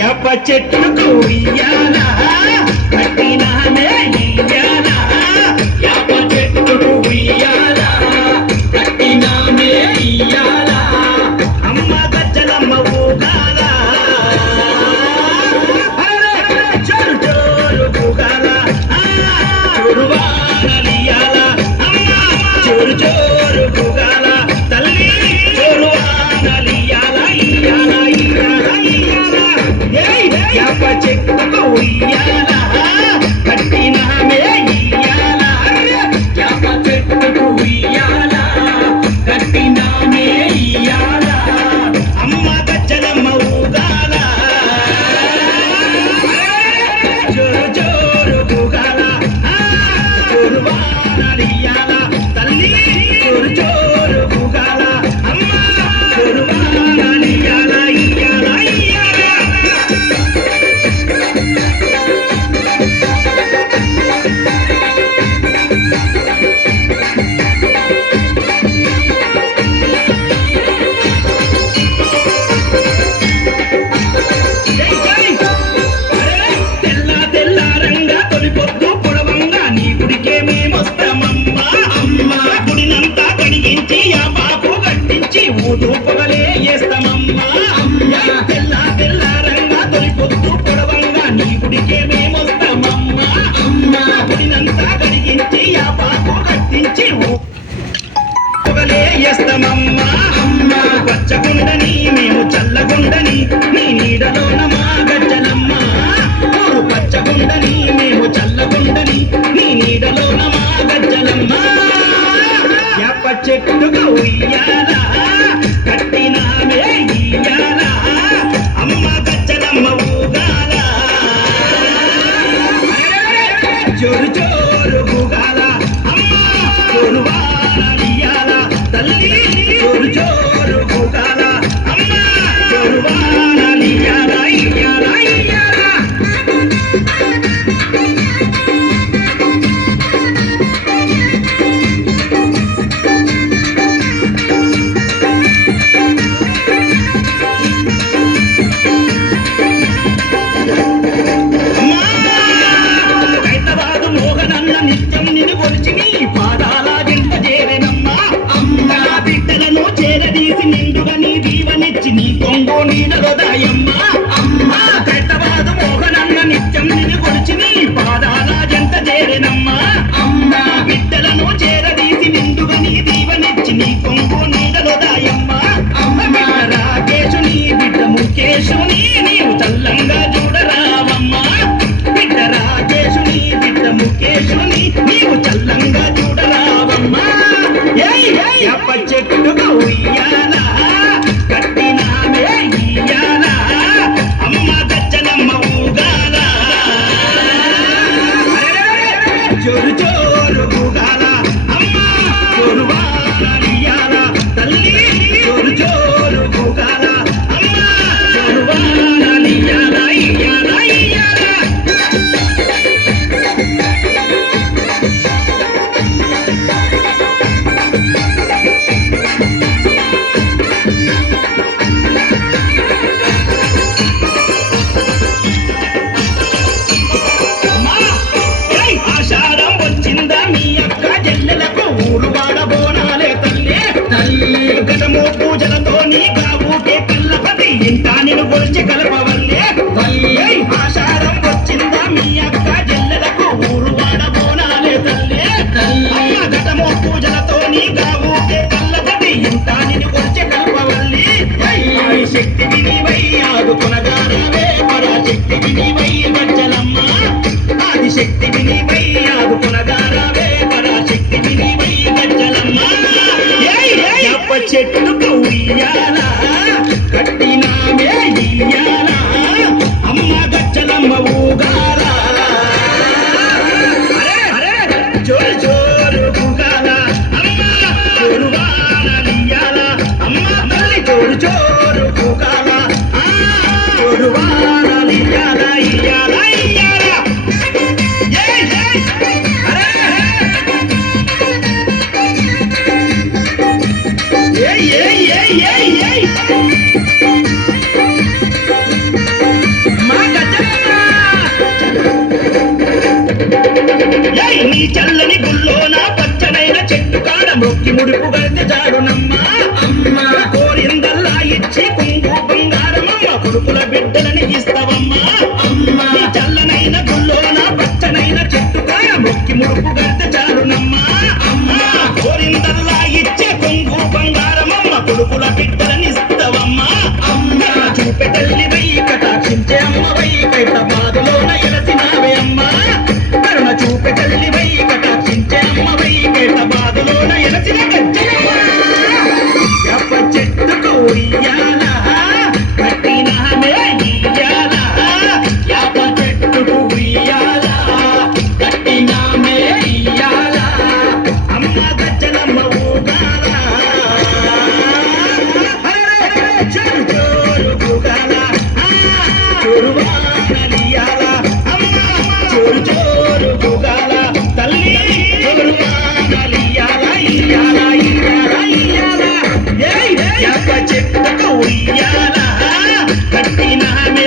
యాప చెట్టుకు ఉయ్యాల కట్టినామే ఇయ్యాల యాప చెట్టుకు ఉయ్యాల కట్టినామే ఇయ్యాల అమ్మ గజ్జలమ్మ ఊగాల చోరు చోరు ఊగాల చోరువానలియాల అమ్మ చోరు చోరు ఊగాల తల్లి చోరువానలియాల ఇయ్యాల ఇయ్యాల ఇయ్యాల యాప చెట్టుకు ఉయ్యాల కట్టినామే ఇయ్యాల యాప చెట్టుకు ఉయ్యాల కట్టినామే ఇయ్యాల అమ్మ గజ్జలమ్మ ఊగాల జోరు జోరు ఊగాల జోరు వానలియాల తల్లి జోరు జోరు ఊగాల అమ్మ జోరు వానలియాల ఇయ్యాల ఇయ్యాల జై జై అరే తెల్ల తెల్లారంగా తొలిపొద్దు పొడవంగా నీ గుడికే మేమొస్తామమ్మా అమ్మ గుడినంతా కడిగించి ఆ బాపు కట్టించి ఊదు పొగలే వేస్తామమ్మా అమ్మ తెల్ల తెల్లారంగా తొలిపొద్దు పొడవంగా నీ గుడికే మేమొస్తామమ్మా అమ్మ గుడినంతా కడిగించి ఆ బాపు కట్టించి పొగలే వేస్తామమ్మా అమ్మ పచ్చగుండని మేము చల్లగుండని నీ నీడలోన మా గజ్జలమ్మ ఊరు పచ్చగుండని మేము చల్లగుండని నీ నీడలోన మా గజ్జలమ్మ యాప చెట్టుగా ఉయ్యాల కట్టినామే ఇయ్యాల అమ్మ గజ్జలమ్మ ఊగాల జోరు జోరు ఊగాల అమ్మ జోరు వానలియాల తల్లి జోరు జోరు ఊగాల అమ్మ జోరు వానలియాల ఇయ్యాల ఇయ్యాల హైదరాబాదు మోహనన్న నిత్యం నిన్ను కొలిచి నీ పాదాల జంట చేరెనమ్మా అమ్మ బిడ్డలను చేరదీసి నిండుగా నీ దీవనిచ్చి నీ కొంగు నీడలోదాయమ్మ అమ్మ హైదరాబాదు మోహనన్న నిత్యం నిన్ను కొలిచి నీ పాదాల జంట చేరెనమ్మా అమ్మ బిడ్డలను చేరదీసి నిండుగా నీ దీవనిచ్చి నీ కొంగు నీడలోదాయమ్మ అమ్మ బిడ్డ రాకేశుని బిడ్డ ముఖేశుని నీవు చల్లంగా చూడరావమ్మా బిడ్డ రాకేశుని బిడ్డ ముఖేశుని నీవు చల్లంగా చూడరావమ్మా యాప చెట్టుగా ఉయ్యాల కట్టినామే ఇయ్యాల అమ్మ గజ్జలమ్మ ఊగాల జోరు జోరు ఊగాల అమ్మ జోరు వానలియాల తల్లి జోరు జోరు ఊగాల అమ్మ జోరు వానలియాల ఇయ్యాల ఇయ్యాల ఆషాఢం వచ్చిందా మీ అక్క జల్లెలకు ఊరు వాడబోనాలే తల్లి తల్లి గతము పూజలతో నీ గావుకే కల్లపతి ఇంటా నేను కొలిచి కలపవల్లే తల్లి ఆషాఢం వచ్చిందా మీ అక్క జల్లెలకు ఊరు వాడబోనాలే తల్లి తల్లి గతము పూజలతో నీ గావుకే కల్లపతి ఇంటా నేను కొలిచి కలపవల్లి శక్తి వినివై ఆదుకొనగారావే పరాశక్తి వినివై గజ్జలమ్మ ఆదిశక్తి వినివై ఆదుకొనగారావే పరాశక్తి వినివై గజ్జలమ్మ యాప చెట్టుకు ఉయ్యాల కట్టినామే ఇయ్యాల అమ్మ గజ్జలమ్మ ఊగాల జోరు జోరు ఊగాల అమ్మ జోరు వానలియాల అమ్మ తల్లి జోరు జోరు ఊగాల జోరు వానలియాల చూపె తల్లివై కటాక్షించే అమ్మవై హైదరాబాదులోన ఎలసినావే అమ్మా కరుణ చూపె తల్లివై కటాక్షించే అమ్మవై హైదరాబాదులోన ఎలసిన గజ్జలమ్మా యాప చెట్టుకు ఉయ్యాల కట్టినామే ఇయ్యాల యాప చెట్టుకు ఉయ్యాల కట్టినామే ఇయ్యాల అమ్మ గజ్జలమ్మ ఊగాల జోరు జోరు ఊగాల జోరువానలియాల అమ్మ జోరు జోరు ఊగాల తల్లి జోరువానలియాల ఇయ్యాల ఇయ్యాల ఇయ్యాల ఏయ్ యాప చెట్టుకు ఉయ్యాల కట్టినామే